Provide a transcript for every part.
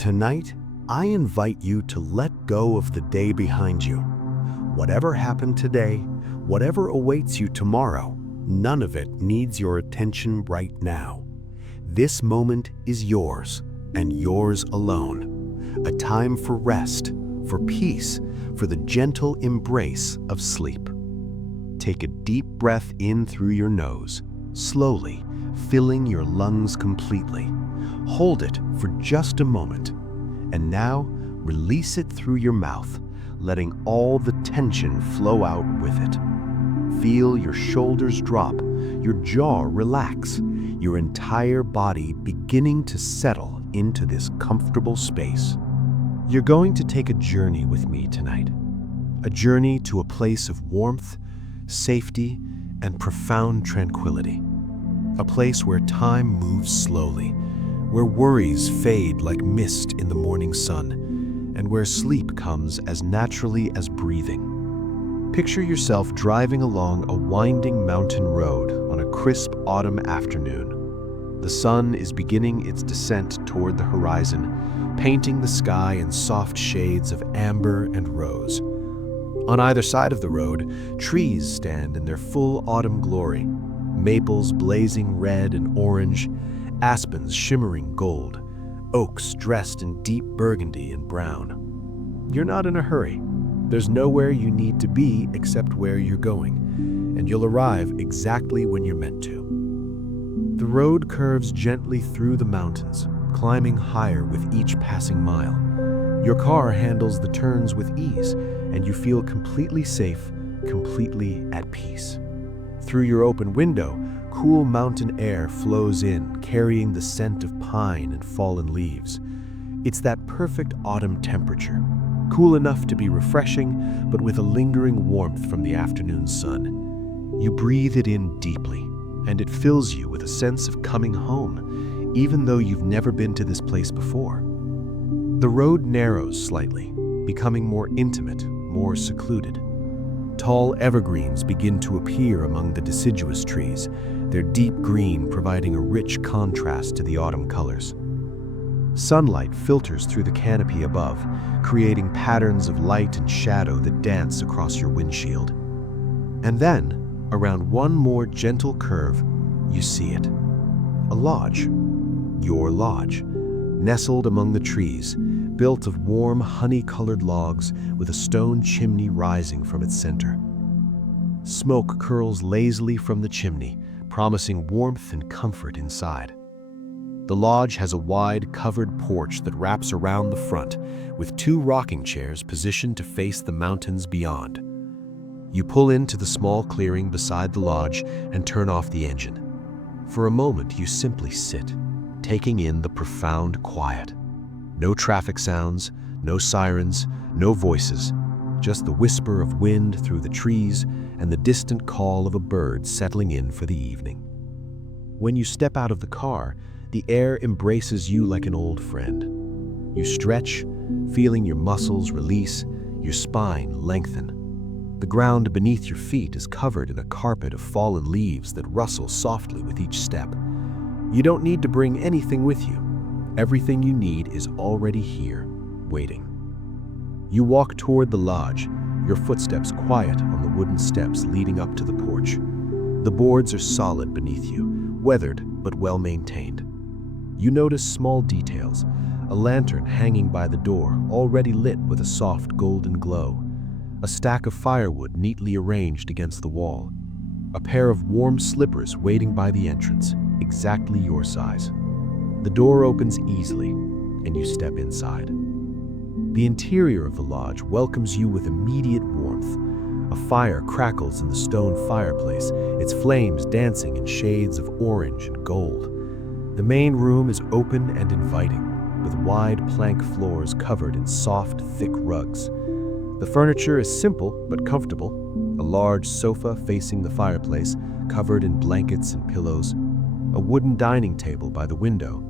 Tonight, I invite you to let go of the day behind you. Whatever happened today, whatever awaits you tomorrow, none of it needs your attention right now. This moment is yours, and yours alone. A time for rest, for peace, for the gentle embrace of sleep. Take a deep breath in through your nose, slowly, filling your lungs completely. Hold it for just a moment, and now release it through your mouth, letting all the tension flow out with it. Feel your shoulders drop, your jaw relax, your entire body beginning to settle into this comfortable space. You're going to take a journey with me tonight. A journey to a place of warmth, safety, and profound tranquility. A place where time moves slowly, where worries fade like mist in the morning sun, and where sleep comes as naturally as breathing. Picture yourself driving along a winding mountain road on a crisp autumn afternoon. The sun is beginning its descent toward the horizon, painting the sky in soft shades of amber and rose. On either side of the road, trees stand in their full autumn glory, maples blazing red and orange, aspens shimmering gold, oaks dressed in deep burgundy and brown. You're not in a hurry. There's nowhere you need to be except where you're going, and you'll arrive exactly when you're meant to. The road curves gently through the mountains, climbing higher with each passing mile. Your car handles the turns with ease, and you feel completely safe, completely at peace. Through your open window, cool mountain air flows in, carrying the scent of pine and fallen leaves. It's that perfect autumn temperature, cool enough to be refreshing, but with a lingering warmth from the afternoon sun. You breathe it in deeply, and it fills you with a sense of coming home, even though you've never been to this place before. The road narrows slightly, becoming more intimate, more secluded. Tall evergreens begin to appear among the deciduous trees, their deep green providing a rich contrast to the autumn colors. Sunlight filters through the canopy above, creating patterns of light and shadow that dance across your windshield. And then, around one more gentle curve, you see it. A lodge. Your lodge. Nestled among the trees, built of warm, honey-colored logs with a stone chimney rising from its center. Smoke curls lazily from the chimney, promising warmth and comfort inside. The lodge has a wide, covered porch that wraps around the front, with 2 rocking chairs positioned to face the mountains beyond. You pull into the small clearing beside the lodge and turn off the engine. For a moment, you simply sit, taking in the profound quiet. No traffic sounds, no sirens, no voices, just the whisper of wind through the trees and the distant call of a bird settling in for the evening. When you step out of the car, the air embraces you like an old friend. You stretch, feeling your muscles release, your spine lengthen. The ground beneath your feet is covered in a carpet of fallen leaves that rustle softly with each step. You don't need to bring anything with you. Everything you need is already here, waiting. You walk toward the lodge, your footsteps quiet on the wooden steps leading up to the porch. The boards are solid beneath you, weathered but well-maintained. You notice small details, a lantern hanging by the door, already lit with a soft golden glow, a stack of firewood neatly arranged against the wall, a pair of warm slippers waiting by the entrance, exactly your size. The door opens easily, and you step inside. The interior of the lodge welcomes you with immediate warmth. A fire crackles in the stone fireplace, its flames dancing in shades of orange and gold. The main room is open and inviting, with wide plank floors covered in soft, thick rugs. The furniture is simple but comfortable. A large sofa facing the fireplace, covered in blankets and pillows. A wooden dining table by the window.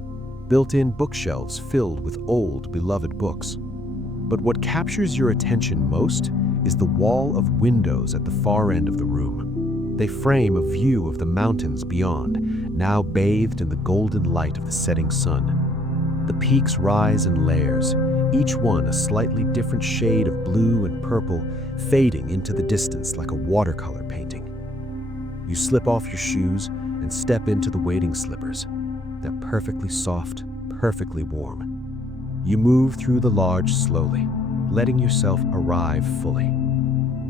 Built-in bookshelves filled with old, beloved books. But what captures your attention most is the wall of windows at the far end of the room. They frame a view of the mountains beyond, now bathed in the golden light of the setting sun. The peaks rise in layers, each one a slightly different shade of blue and purple, fading into the distance like a watercolor painting. You slip off your shoes and step into the wading slippers. They're perfectly soft, perfectly warm. You move through the lodge slowly, letting yourself arrive fully.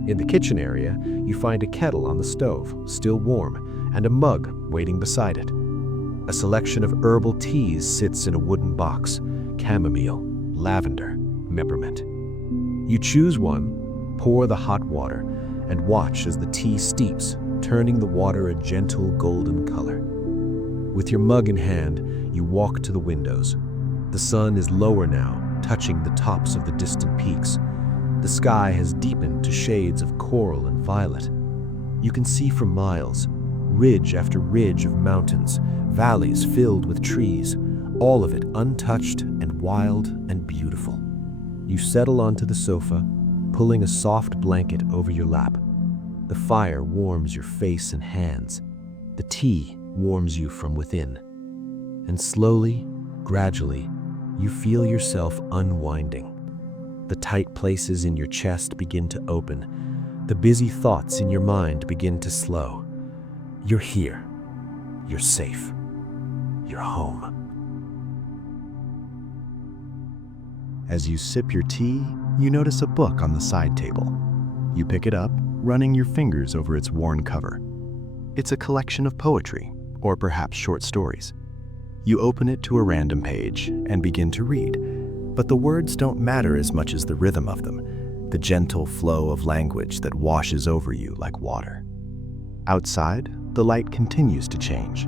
In the kitchen area, you find a kettle on the stove, still warm, and a mug waiting beside it. A selection of herbal teas sits in a wooden box: chamomile, lavender, peppermint. You choose one, pour the hot water, and watch as the tea steeps, turning the water a gentle golden color. With your mug in hand, you walk to the windows. The sun is lower now, touching the tops of the distant peaks. The sky has deepened to shades of coral and violet. You can see for miles, ridge after ridge of mountains, valleys filled with trees, all of it untouched and wild and beautiful. You settle onto the sofa, pulling a soft blanket over your lap. The fire warms your face and hands. The tea warms you from within. And slowly, gradually, you feel yourself unwinding. The tight places in your chest begin to open. The busy thoughts in your mind begin to slow. You're here. You're safe. You're home. As you sip your tea, you notice a book on the side table. You pick it up, running your fingers over its worn cover. It's a collection of poetry, or perhaps short stories. You open it to a random page and begin to read, but the words don't matter as much as the rhythm of them, the gentle flow of language that washes over you like water. Outside, the light continues to change.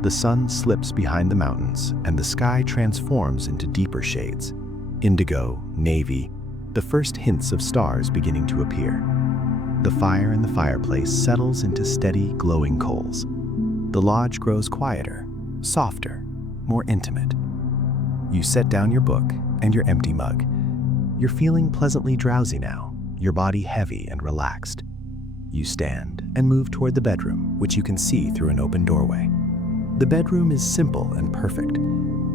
The sun slips behind the mountains, and the sky transforms into deeper shades: indigo, navy, the first hints of stars beginning to appear. The fire in the fireplace settles into steady, glowing coals. The lodge grows quieter, softer, more intimate. You set down your book and your empty mug. You're feeling pleasantly drowsy now, your body heavy and relaxed. You stand and move toward the bedroom, which you can see through an open doorway. The bedroom is simple and perfect.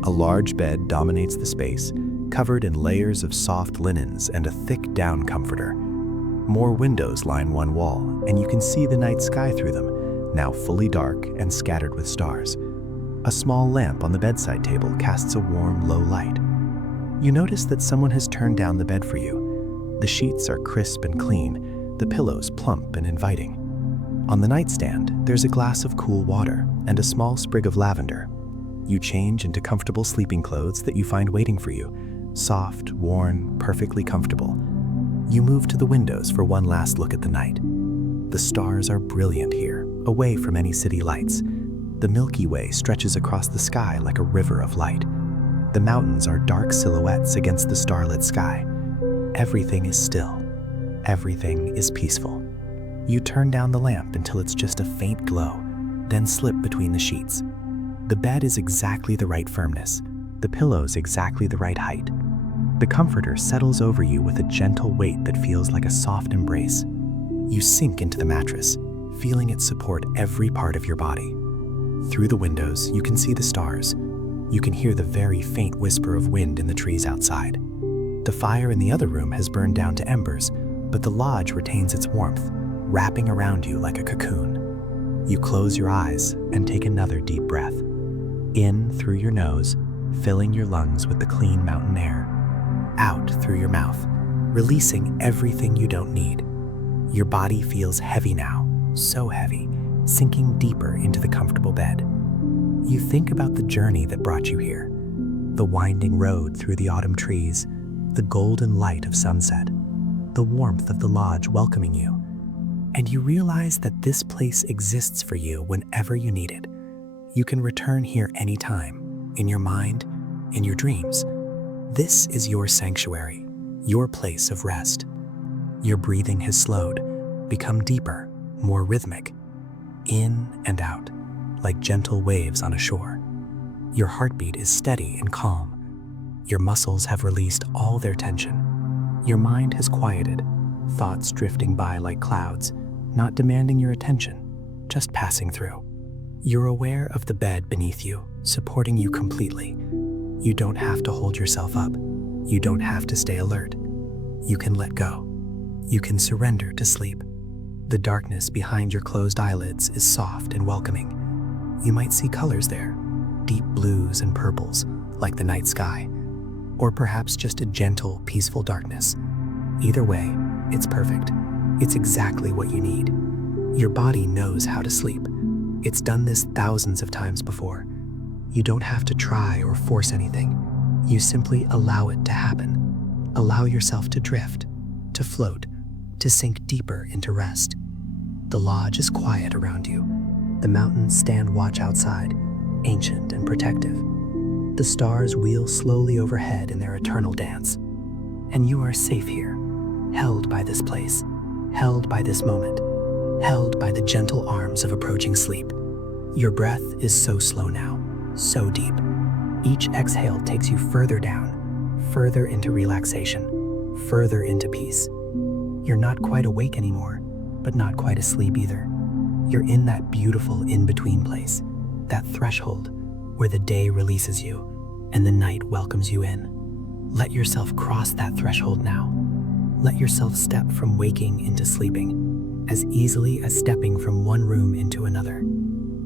A large bed dominates the space, covered in layers of soft linens and a thick down comforter. More windows line one wall, and you can see the night sky through them, now fully dark and scattered with stars. A small lamp on the bedside table casts a warm, low light. You notice that someone has turned down the bed for you. The sheets are crisp and clean, the pillows plump and inviting. On the nightstand, there's a glass of cool water and a small sprig of lavender. You change into comfortable sleeping clothes that you find waiting for you, soft, worn, perfectly comfortable. You move to the windows for one last look at the night. The stars are brilliant here, away from any city lights. The Milky Way stretches across the sky like a river of light. The mountains are dark silhouettes against the starlit sky. Everything is still. Everything is peaceful. You turn down the lamp until it's just a faint glow, then slip between the sheets. The bed is exactly the right firmness, the pillows exactly the right height. The comforter settles over you with a gentle weight that feels like a soft embrace. You sink into the mattress, feeling it support every part of your body. Through the windows, you can see the stars. You can hear the very faint whisper of wind in the trees outside. The fire in the other room has burned down to embers, but the lodge retains its warmth, wrapping around you like a cocoon. You close your eyes and take another deep breath. In through your nose, filling your lungs with the clean mountain air. Out through your mouth, releasing everything you don't need. Your body feels heavy now, so heavy, sinking deeper into the comfortable bed. You think about the journey that brought you here, the winding road through the autumn trees, the golden light of sunset, the warmth of the lodge welcoming you, and you realize that this place exists for you whenever you need it. You can return here anytime, in your mind, in your dreams. This is your sanctuary, your place of rest. Your breathing has slowed, become deeper, more rhythmic, in and out, like gentle waves on a shore. Your heartbeat is steady and calm. Your muscles have released all their tension. Your mind has quieted, thoughts drifting by like clouds, not demanding your attention, just passing through. You're aware of the bed beneath you, supporting you completely. You don't have to hold yourself up. You don't have to stay alert. You can let go. You can surrender to sleep. The darkness behind your closed eyelids is soft and welcoming. You might see colors there, deep blues and purples, like the night sky, or perhaps just a gentle, peaceful darkness. Either way, it's perfect. It's exactly what you need. Your body knows how to sleep. It's done this thousands of times before. You don't have to try or force anything. You simply allow it to happen. Allow yourself to drift, to float, to sink deeper into rest. The lodge is quiet around you. The mountains stand watch outside, ancient and protective. The stars wheel slowly overhead in their eternal dance. And you are safe here, held by this place, held by this moment, held by the gentle arms of approaching sleep. Your breath is so slow now, so deep. Each exhale takes you further down, further into relaxation, further into peace. You're not quite awake anymore, but not quite asleep either. You're in that beautiful in-between place, that threshold where the day releases you and the night welcomes you in. Let yourself cross that threshold now. Let yourself step from waking into sleeping, as easily as stepping from one room into another.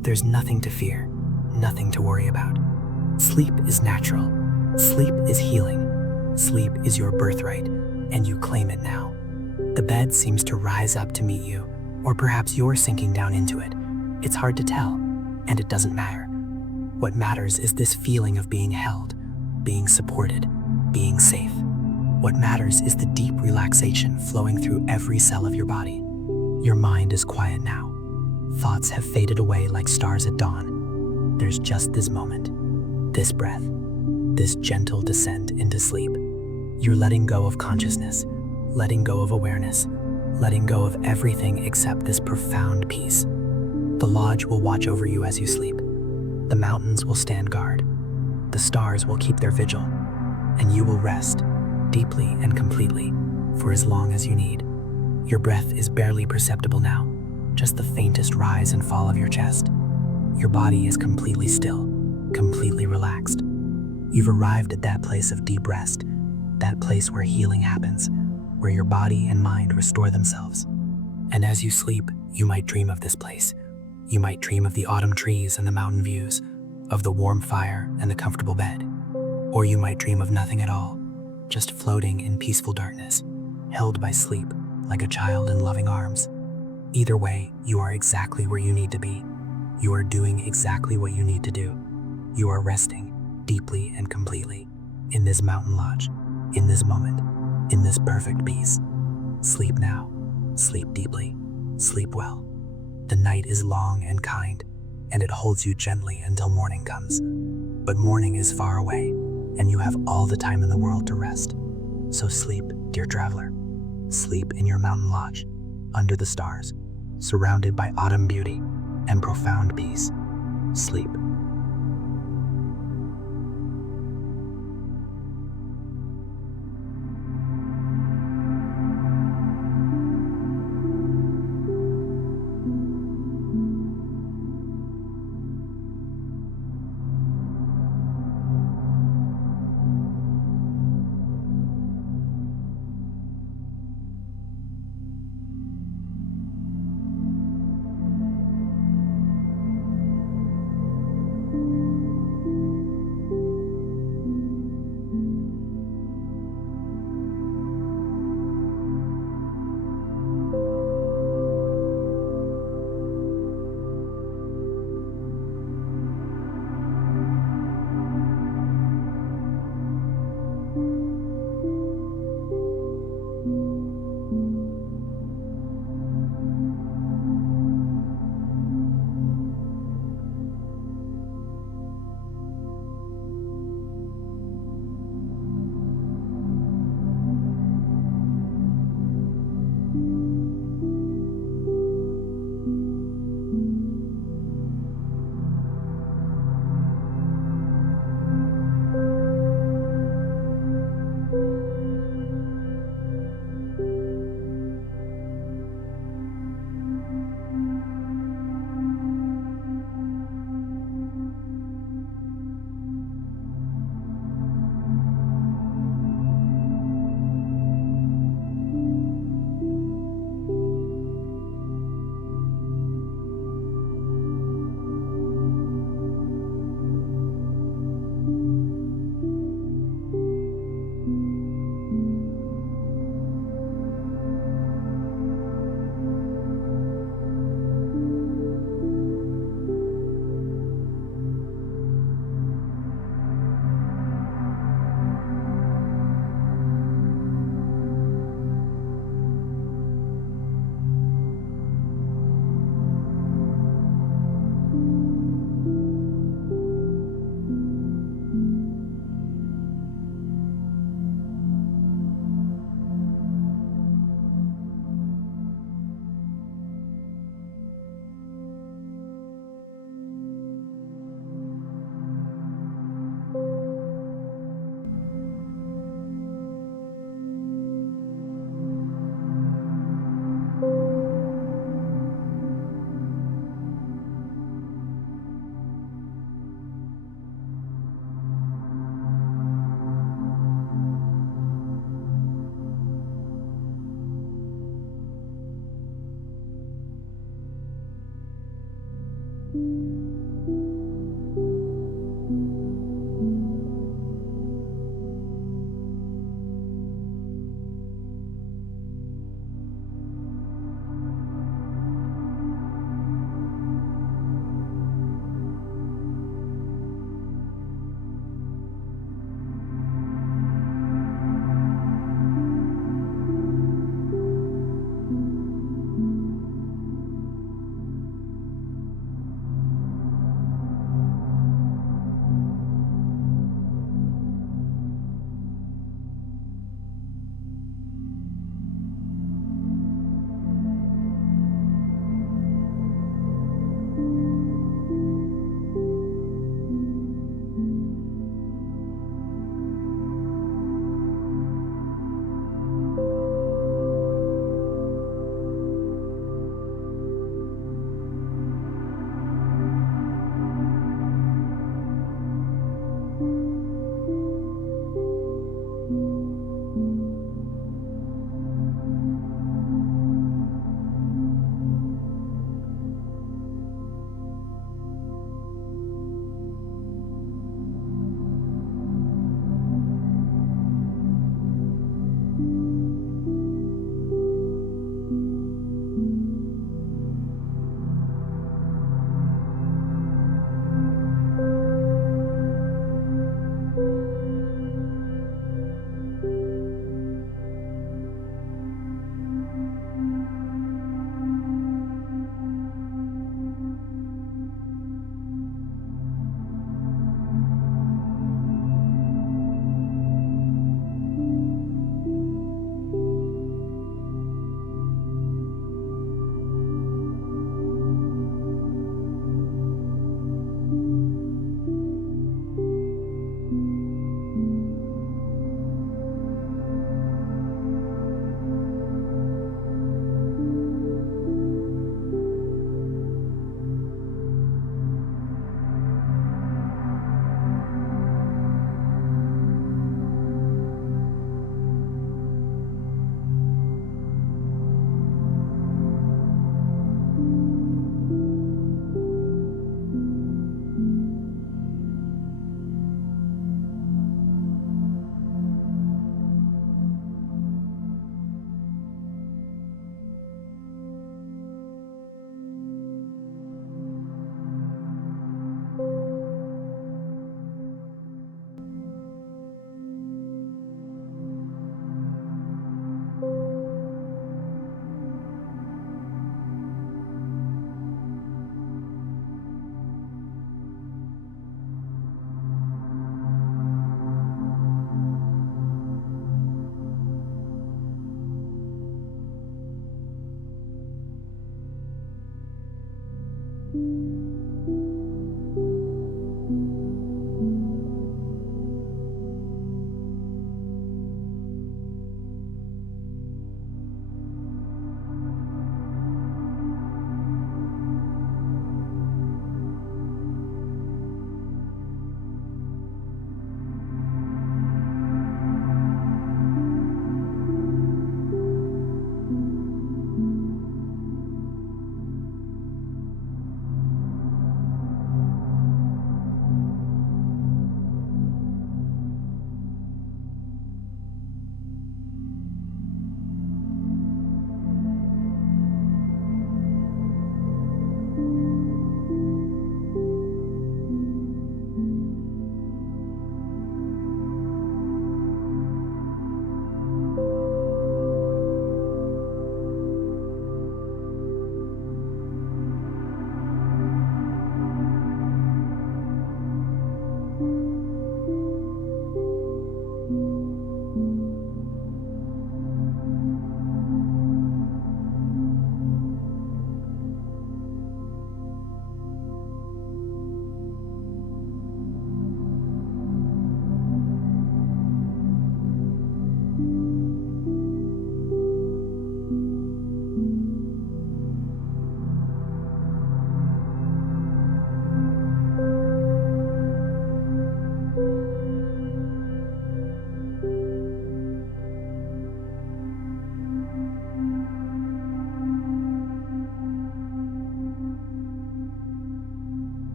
There's nothing to fear, nothing to worry about. Sleep is natural. Sleep is healing. Sleep is your birthright, and you claim it now. The bed seems to rise up to meet you, or perhaps you're sinking down into it. It's hard to tell, and it doesn't matter. What matters is this feeling of being held, being supported, being safe. What matters is the deep relaxation flowing through every cell of your body. Your mind is quiet now. Thoughts have faded away like stars at dawn. There's just this moment, this breath, this gentle descent into sleep. You're letting go of consciousness, letting go of awareness, letting go of everything except this profound peace. The lodge will watch over you as you sleep. The mountains will stand guard. The stars will keep their vigil, and you will rest deeply and completely for as long as you need. Your breath is barely perceptible now, just the faintest rise and fall of your chest. Your body is completely still, completely relaxed. You've arrived at that place of deep rest, that place where healing happens, where your body and mind restore themselves. And as you sleep, you might dream of this place. You might dream of the autumn trees and the mountain views, of the warm fire and the comfortable bed. Or you might dream of nothing at all, just floating in peaceful darkness, held by sleep like a child in loving arms. Either way, you are exactly where you need to be. You are doing exactly what you need to do. You are resting deeply and completely in this mountain lodge, in this moment, in this perfect peace. Sleep now, sleep deeply, sleep well. The night is long and kind, and it holds you gently until morning comes. But morning is far away, and you have all the time in the world to rest. So sleep, dear traveler. Sleep in your mountain lodge, under the stars, surrounded by autumn beauty and profound peace. Sleep.